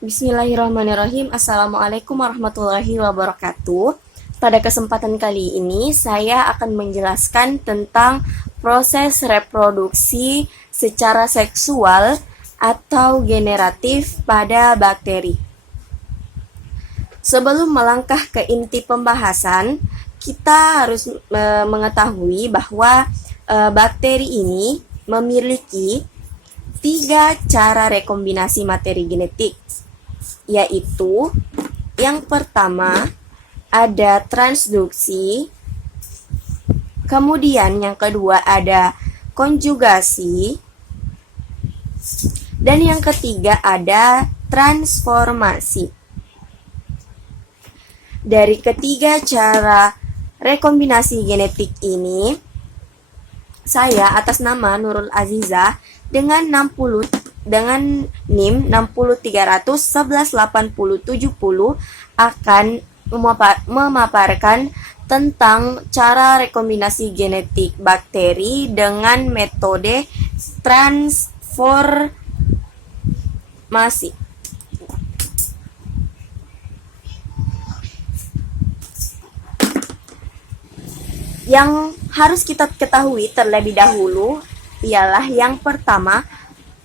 Bismillahirrahmanirrahim. Assalamualaikum warahmatullahi wabarakatuh. Pada kesempatan kali ini, saya akan menjelaskan tentang proses reproduksi secara seksual atau generatif pada bakteri. Sebelum melangkah ke inti pembahasan, kita harus mengetahui bahwa bakteri ini memiliki 3 cara rekombinasi materi genetik, yaitu yang pertama ada transduksi, kemudian yang kedua ada konjugasi, dan yang ketiga ada transformasi. Dari ketiga cara rekombinasi genetik ini, saya atas nama Nurul Azizah dengan NIM 60300118070 akan memaparkan tentang cara rekombinasi genetik bakteri dengan metode transformasi. Yang harus kita ketahui terlebih dahulu ialah yang pertama,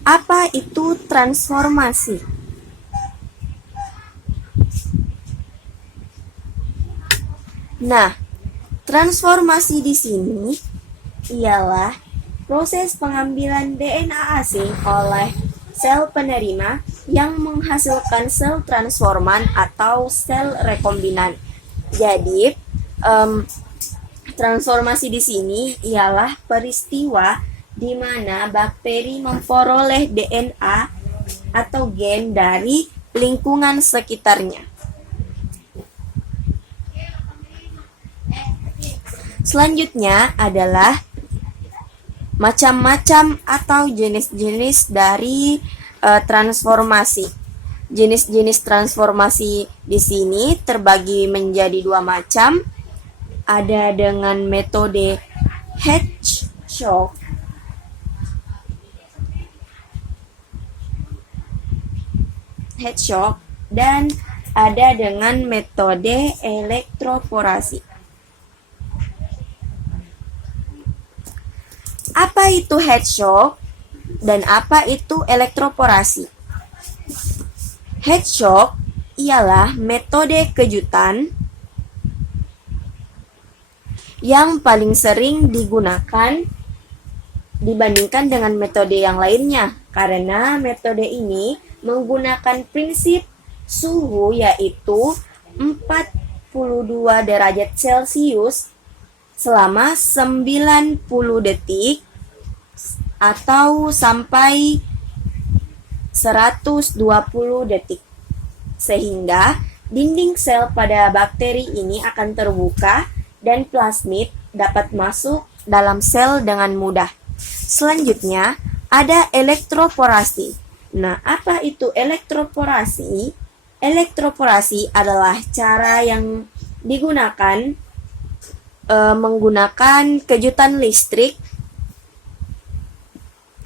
apa itu transformasi? Nah, transformasi di sini ialah proses pengambilan DNA asing oleh sel penerima yang menghasilkan sel transforman atau sel rekombinan. Jadi, transformasi di sini ialah peristiwa di mana bakteri memperoleh DNA atau gen dari lingkungan sekitarnya. Selanjutnya adalah macam-macam atau jenis-jenis dari transformasi. Jenis-jenis transformasi di sini terbagi menjadi 2 macam. Ada dengan metode Hedgeshock dan ada dengan metode elektroporasi. Apa itu Hedgeshock dan apa itu elektroporasi? Hedgeshock ialah metode kejutan yang paling sering digunakan dibandingkan dengan metode yang lainnya, karena metode ini menggunakan prinsip suhu yaitu 42 derajat Celcius selama 90 detik atau sampai 120 detik, sehingga dinding sel pada bakteri ini akan terbuka dan plasmid dapat masuk dalam sel dengan mudah. Selanjutnya ada elektroporasi. Nah, apa itu elektroporasi? Elektroporasi adalah cara yang digunakan menggunakan kejutan listrik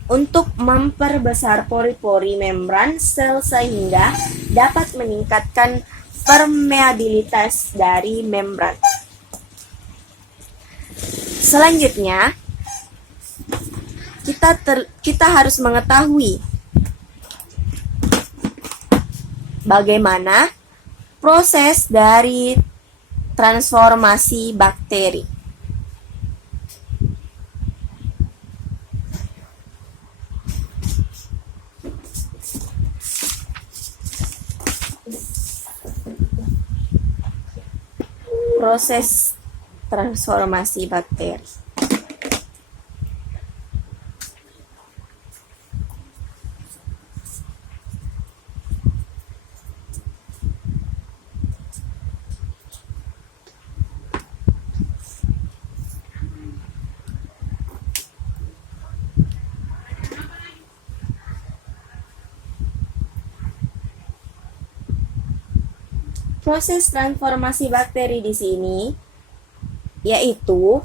untuk memperbesar pori-pori membran sel sehingga dapat meningkatkan permeabilitas dari membran. Selanjutnya, kita harus mengetahui bagaimana proses dari transformasi bakteri. Proses transformasi bakteri. Proses transformasi bakteri di sini yaitu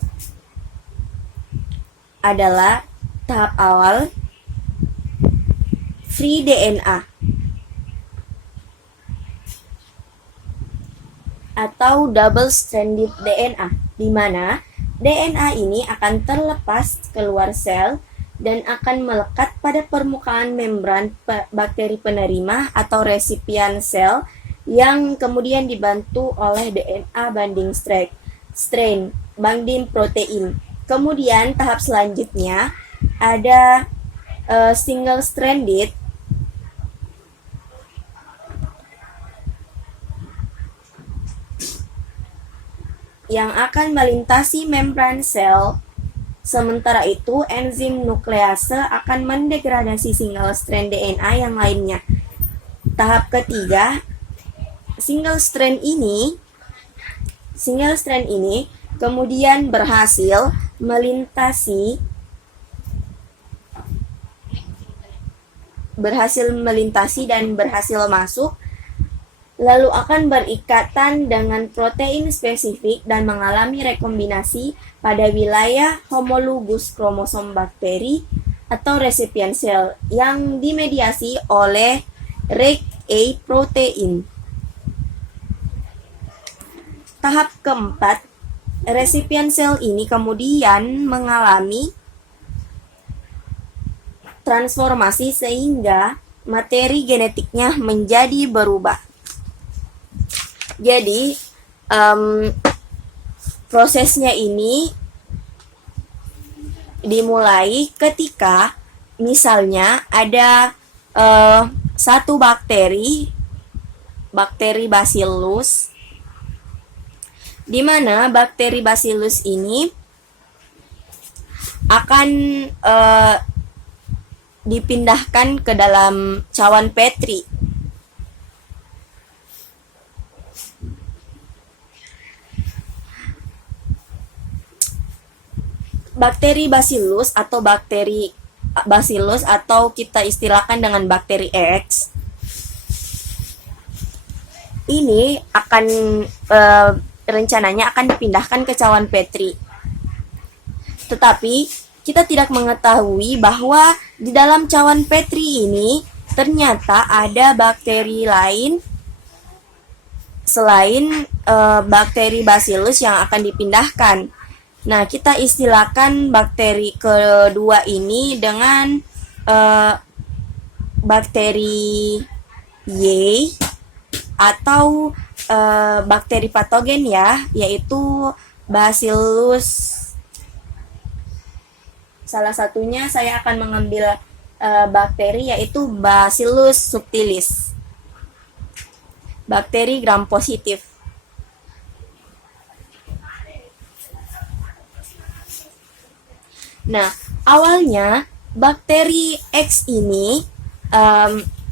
adalah tahap awal free DNA. atau double-stranded DNA, di mana DNA ini akan terlepas keluar sel dan akan melekat pada permukaan membran bakteri penerima atau resipian sel yang kemudian dibantu oleh DNA binding strain, binding protein. Kemudian tahap selanjutnya ada single-stranded yang akan melintasi membran sel. Sementara itu, enzim nuklease akan mendegradasi single strand DNA yang lainnya. Tahap ketiga, single strand ini kemudian berhasil melintasi dan berhasil masuk, lalu akan berikatan dengan protein spesifik dan mengalami rekombinasi pada wilayah homologus kromosom bakteri atau resipien sel yang dimediasi oleh REG-A protein. Tahap keempat, resipien sel ini kemudian mengalami transformasi sehingga materi genetiknya menjadi berubah. Jadi prosesnya ini dimulai ketika misalnya ada satu bakteri Bacillus, di mana bakteri Bacillus ini akan dipindahkan ke dalam cawan Petri. Bakteri Bacillus atau kita istilahkan dengan bakteri X ini akan rencananya akan dipindahkan ke cawan Petri. Tetapi kita tidak mengetahui bahwa di dalam cawan Petri ini ternyata ada bakteri lain selain bakteri Bacillus yang akan dipindahkan. Nah, kita istilahkan bakteri kedua ini dengan bakteri Y atau bakteri patogen ya, yaitu Bacillus. Salah satunya saya akan mengambil bakteri yaitu Bacillus subtilis. Bakteri gram positif. Nah, awalnya bakteri X ini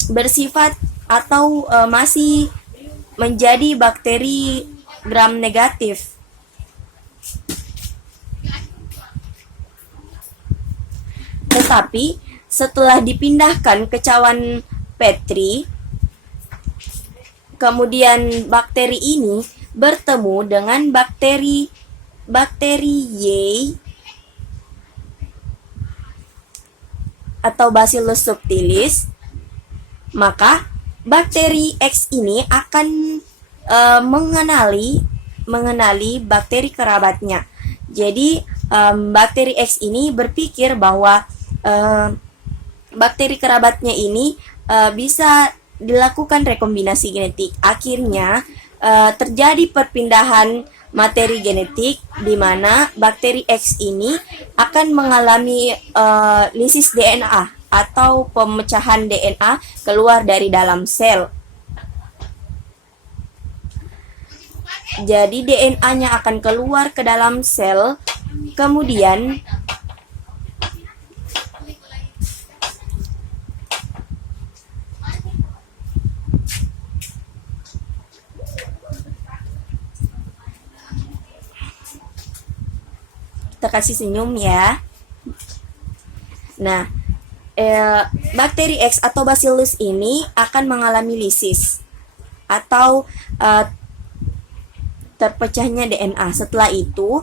bersifat atau masih menjadi bakteri gram negatif. Tetapi setelah dipindahkan ke cawan Petri, kemudian bakteri ini bertemu dengan bakteri Y atau Bacillus subtilis, maka bakteri X ini akan mengenali bakteri kerabatnya. Jadi bakteri X ini berpikir bahwa bakteri kerabatnya ini bisa dilakukan rekombinasi genetik. Akhirnya terjadi perpindahan materi genetik di mana bakteri X ini akan mengalami lisis DNA atau pemecahan DNA keluar dari dalam sel. Jadi DNA-nya akan keluar ke dalam sel, kemudian kita kasih senyum ya. Nah, bakteri X atau Bacillus ini akan mengalami lisis atau terpecahnya DNA. Setelah itu,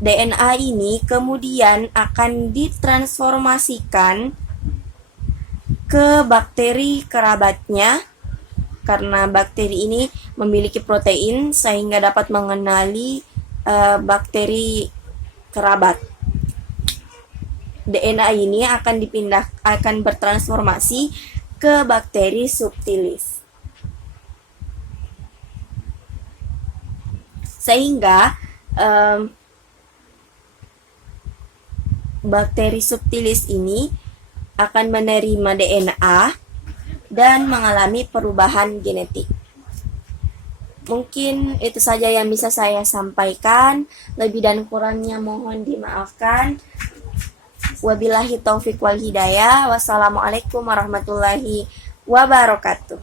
DNA ini kemudian akan ditransformasikan ke bakteri kerabatnya karena bakteri ini memiliki protein sehingga dapat mengenali bakteri kerabat. DNA ini akan bertransformasi ke bakteri subtilis. Sehingga bakteri subtilis ini akan menerima DNA dan mengalami perubahan genetik. Mungkin itu saja yang bisa saya sampaikan. Lebih dan kurangnya mohon dimaafkan. Wabillahi taufiq wal hidayah. Wassalamualaikum warahmatullahi wabarakatuh.